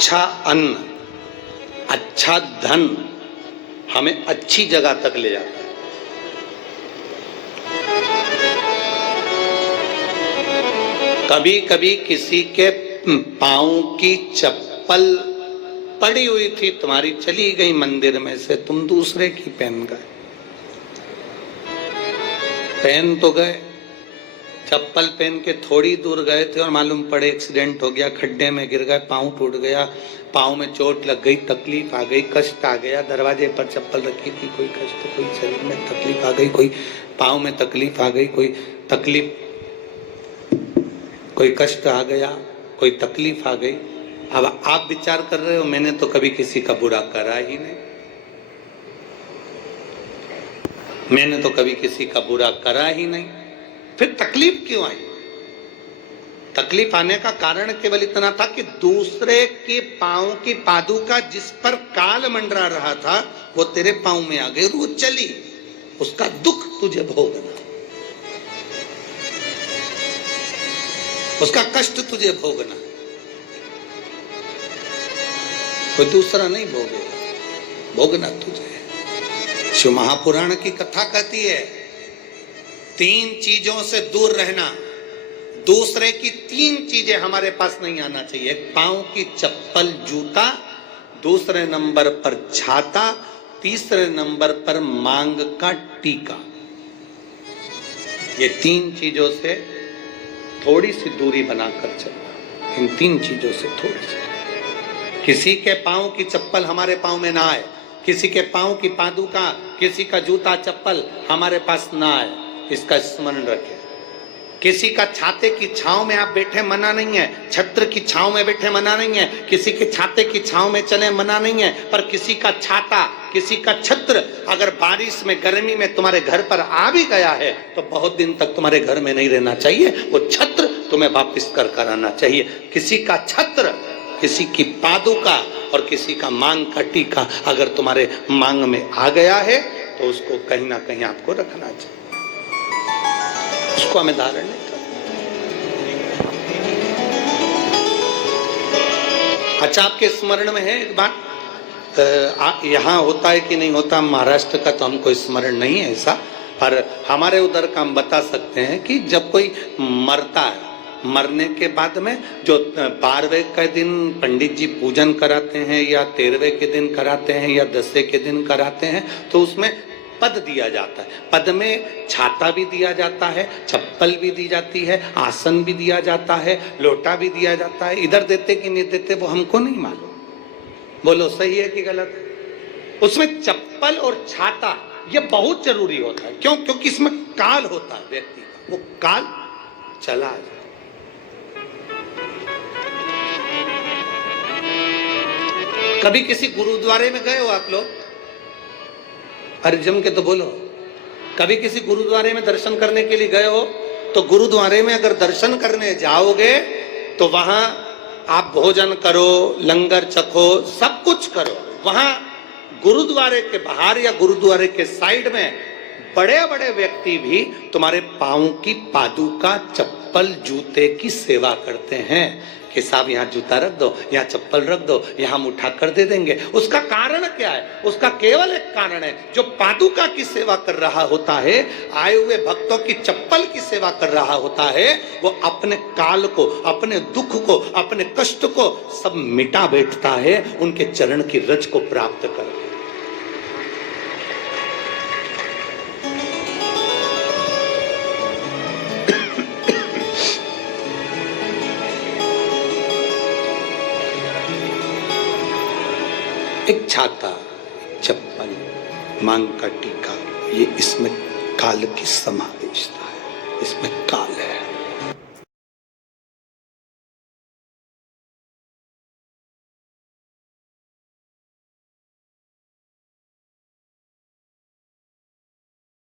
अच्छा अन्न, अच्छा धन हमें अच्छी जगह तक ले जाता है। कभी कभी किसी के पांव की चप्पल पड़ी हुई थी, तुम्हारी चली गई मंदिर में से, तुम दूसरे की पहन गए। पहन तो गए, चप्पल पहन के थोड़ी दूर गए थे और मालूम पड़े एक्सीडेंट हो गया, खड्डे में गिर गए, पांव टूट गया, पांव में चोट लग गई, तकलीफ आ गई, कष्ट आ गया। दरवाजे पर चप्पल रखी थी, कोई कष्ट, कोई शरीर में तकलीफ आ गई, कोई पांव में तकलीफ आ गई, कोई तकलीफ, कोई कष्ट आ गया, कोई तकलीफ आ गई। अब आप विचार कर रहे हो मैंने तो कभी किसी का बुरा करा ही नहीं, मैंने तो कभी किसी का बुरा करा ही नहीं, फिर तकलीफ क्यों आई? तकलीफ आने का कारण केवल इतना था कि दूसरे के पांव की पादुका जिस पर काल मंडरा रहा था वो तेरे पांव में आ गई, वो चली, उसका दुख तुझे भोगना, उसका कष्ट तुझे भोगना, कोई दूसरा नहीं भोगेगा, भोगना तुझे। शिव महापुराण की कथा कहती है 3 चीजों से दूर रहना, दूसरे की 3 चीजें हमारे पास नहीं आना चाहिए। पांव की चप्पल, जूता, दूसरे नंबर पर छाता, तीसरे नंबर पर मांग का टीका। ये 3 चीजों से थोड़ी सी दूरी बनाकर चलना, इन 3 चीजों से थोड़ी सी। किसी के पांव की चप्पल हमारे पांव में ना आए, किसी के पांव की पादुका, किसी का जूता चप्पल हमारे पास ना आए, इसका स्मरण रखें। किसी का छाते की छांव में आप बैठे मना नहीं है, छत्र की छांव में बैठे मना नहीं है, किसी के छाते की छांव में चले मना नहीं है, पर किसी का छाता, किसी का छत्र अगर बारिश में, गर्मी में तुम्हारे घर पर आ भी गया है तो बहुत दिन तक तुम्हारे घर में नहीं रहना चाहिए, वो छत्र तुम्हें वापस कर आना चाहिए। किसी का छत्र, किसी की पादुका और किसी का मांग का टीका अगर तुम्हारे मांग में आ गया है तो उसको कहीं ना कहीं आपको रखना चाहिए, उसको हमें धारण नहीं करना। अच्छा, आपके स्मरण में है एक बात, यहाँ होता है कि नहीं होता महाराष्ट्र का तो हमको स्मरण नहीं है ऐसा, पर हमारे उधर का हम बता सकते हैं कि जब कोई मरता है, मरने के बाद में जो 12वें के दिन पंडित जी पूजन कराते हैं या 13वें के दिन कराते हैं या 10वें के दिन कराते हैं तो उसमें पद दिया जाता है। पद में छाता भी दिया जाता है, चप्पल भी दी जाती है, आसन भी दिया जाता है, लोटा भी दिया जाता है। इधर देते कि नहीं देते वो हमको नहीं मालूम, बोलो सही है कि गलत है? उसमें चप्पल और छाता ये बहुत जरूरी होता है। क्यों? क्योंकि इसमें काल होता है व्यक्ति का, वो काल चला जाए। कभी किसी गुरुद्वारे में गए हो आप लोग? अरे जम के तो बोलो। कभी किसी गुरुद्वारे में दर्शन करने के लिए गए हो तो गुरुद्वारे में अगर दर्शन करने जाओगे तो वहां आप भोजन करो, लंगर चखो, सब कुछ करो। वहां गुरुद्वारे के बाहर या गुरुद्वारे के साइड में बड़े बड़े व्यक्ति भी तुम्हारे पांव की पादुका, चप्पल, जूते की सेवा करते हैं कि साहब यहाँ जूता रख दो, यहाँ चप्पल रख दो, यहाँ हम उठा कर दे देंगे। उसका कारण क्या है? उसका केवल एक कारण है, जो पादुका की सेवा कर रहा होता है, आए हुए भक्तों की चप्पल की सेवा कर रहा होता है, वो अपने काल को, अपने दुख को, अपने कष्ट को सब मिटा बैठता है उनके चरण की रज को प्राप्त करके। एक छाता, चप्पल, मांग का टीका, ये इसमें काल की समावेशता है, इसमें काल है।